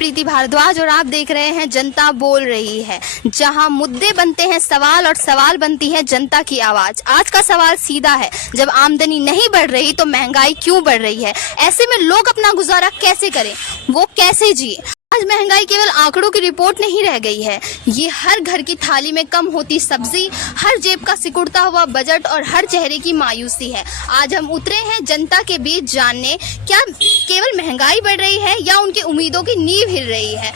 प्रीति भारद्वाज और आप देख रहे हैं जनता बोल रही है, जहां मुद्दे बनते हैं सवाल और सवाल बनती है जनता की आवाज। आज का सवाल सीधा है, जब आमदनी नहीं बढ़ रही तो महंगाई क्यों बढ़ रही है? ऐसे में लोग अपना गुजारा कैसे करें, वो कैसे जिए? आज महंगाई केवल आंकड़ों की रिपोर्ट नहीं रह गई है, ये हर घर की थाली में कम होती सब्जी, हर जेब का सिकुड़ता हुआ बजट और हर चेहरे की मायूसी है। आज हम उतरे हैं जनता के बीच जानने, क्या केवल महंगाई बढ़ रही है या उनकी उम्मीदों की नींव हिल रही है।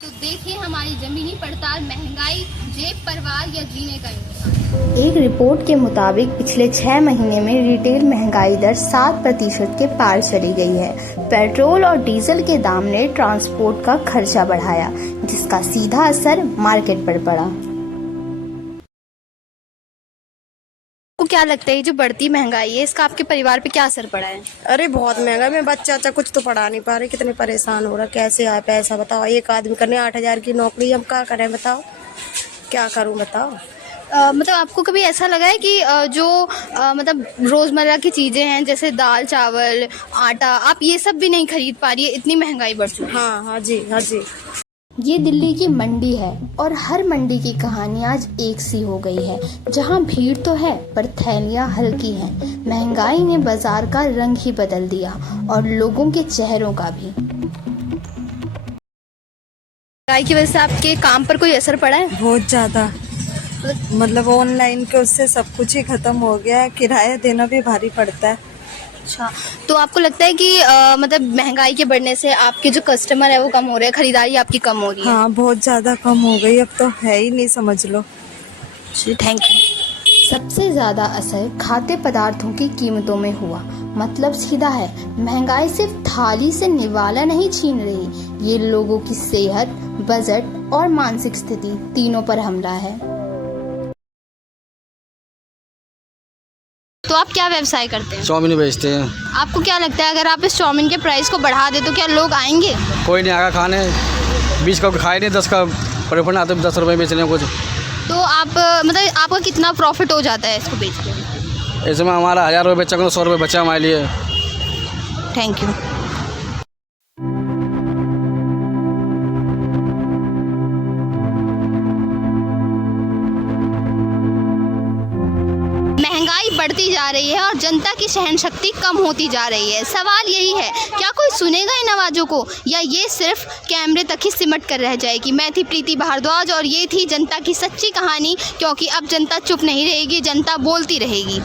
तो देखिए हमारी जमीनी पड़ताल, महंगाई जेब परवार या जीने का इंसान। एक रिपोर्ट के मुताबिक पिछले 6 महीने में रिटेल महंगाई दर 7% के पार चली गई है। पेट्रोल और डीजल के दाम ने ट्रांसपोर्ट का खर्चा बढ़ाया, जिसका सीधा असर मार्केट पर पड़ा। आपको क्या लगता है, जो बढ़ती महंगाई है, इसका आपके परिवार पे क्या असर पड़ा है? अरे बहुत महंगा, मैं बच्चा कुछ तो पढ़ा नहीं पा रही, कितने परेशान हो रहा, कैसे आए पैसा बताओ। एक आदमी करने 8,000 की नौकरी, हम क्या करें बताओ, क्या करूं बताओ। मतलब आपको कभी ऐसा लगा है कि मतलब रोजमर्रा की चीजें हैं जैसे दाल चावल आटा, आप ये सब भी नहीं खरीद पा रही है, इतनी महंगाई बढ़ चुकी है? हाँ जी, हाँ जी। ये दिल्ली की मंडी है और हर मंडी की कहानी आज एक सी हो गई है। जहां भीड़ तो है पर थैलियां हल्की हैं। महंगाई ने बाजार का रंग ही बदल दिया और लोगों के चेहरों का भी। महंगाई की वजह से आपके काम पर कोई असर पड़ा है? बहुत ज्यादा, मतलब ऑनलाइन के उससे सब कुछ ही खत्म हो गया है, किराया देना भी भारी पड़ता है। अच्छा, तो आपको लगता है कि मतलब महंगाई के बढ़ने से आपके जो कस्टमर है वो कम हो रहे हैं, खरीदारी आपकी कम हो रही है? हाँ, बहुत ज्यादा कम हो गई, अब तो है ही नहीं, समझ लो। Thank you. सबसे ज्यादा असर खाद्य पदार्थों की कीमतों में हुआ। मतलब सीधा है, महंगाई सिर्फ थाली से निवाला नहीं छीन रही, ये लोगों की सेहत, बजट और मानसिक स्थिति तीनों पर हमला है। तो आप क्या व्यवसाय करते हैं? चाउमीन बेचते हैं। आपको क्या लगता है, अगर आप इस चाउमीन के प्राइस को बढ़ा दे तो क्या लोग आएंगे? कोई नहीं आएगा खाने, 20 का खाए नहीं, 10 का परिवहन आते 10 रुपये बेचने कुछ। तो आप मतलब आपका कितना प्रॉफिट हो जाता है इसको बेच के? ऐसे में हमारा 1000 रुपये बच्चा को 100 रुपये बचा हमारे लिए। Thank you. महंगाई बढ़ती जा रही है और जनता की सहन शक्ति कम होती जा रही है। सवाल यही है, क्या कोई सुनेगा इन आवाज़ों को या ये सिर्फ कैमरे तक ही सिमट कर रह जाएगी? मैं थी प्रीति भारद्वाज और ये थी जनता की सच्ची कहानी, क्योंकि अब जनता चुप नहीं रहेगी, जनता बोलती रहेगी।